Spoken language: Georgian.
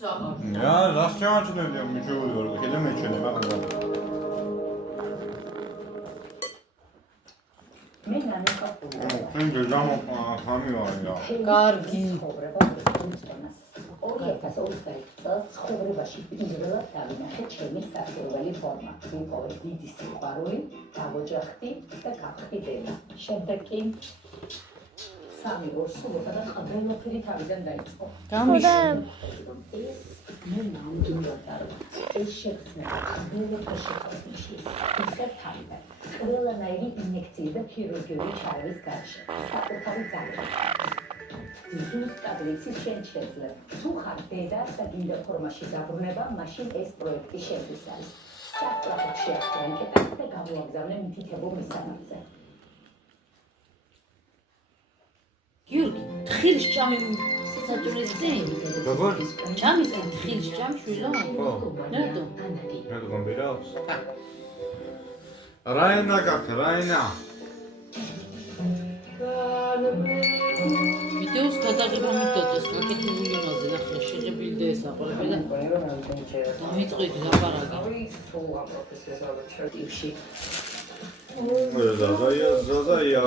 Ja, das kann ich nicht mit Juli oder Kilometer machen. Finde Jamo Hamia. კარგი. 2020 წელს ცხოვრებაში პირველად დავინახე ჩემი სასურველი ფორმა. ვიპოვე დიდი სიყვარული, დავოჯახდი და გავხდი დედა. შემდეგ კი სამი ორსულობა და ყველაფერი თავიდან დაიწყო. ეს მე ნამდვილად არ ეს შექმნა ყველა შექმნაში ისე თავიდან. ყველანაირი ინიექციის და ქირურგიული ჩარევის გარშე. საკუთარი ძალით. ზუსტად შენ შეძლებ. თუ ხარ დედა და გინდა ფორმაში დაბრუნება, მაშინ ეს პროექტი შენთვის არის. სწრაფად შეახსენე ანკეტას და გამოაგზავნე მითითებულ მისამართზე. გიორგი, თხილს ჭამი საჭურეს წინ. როგორ? ჭამის თხილს ჭამ შვილო? ნეტო. ნეტო გომბირავს. რაინა გაქ, რაინა. ვიდეოს გადაღება მითოდეს, გაკეთებული იმაზე ნახე, შეღებილი და ეს აყოლები და დავიწყეთ ლაპარაკი. ზაზაია.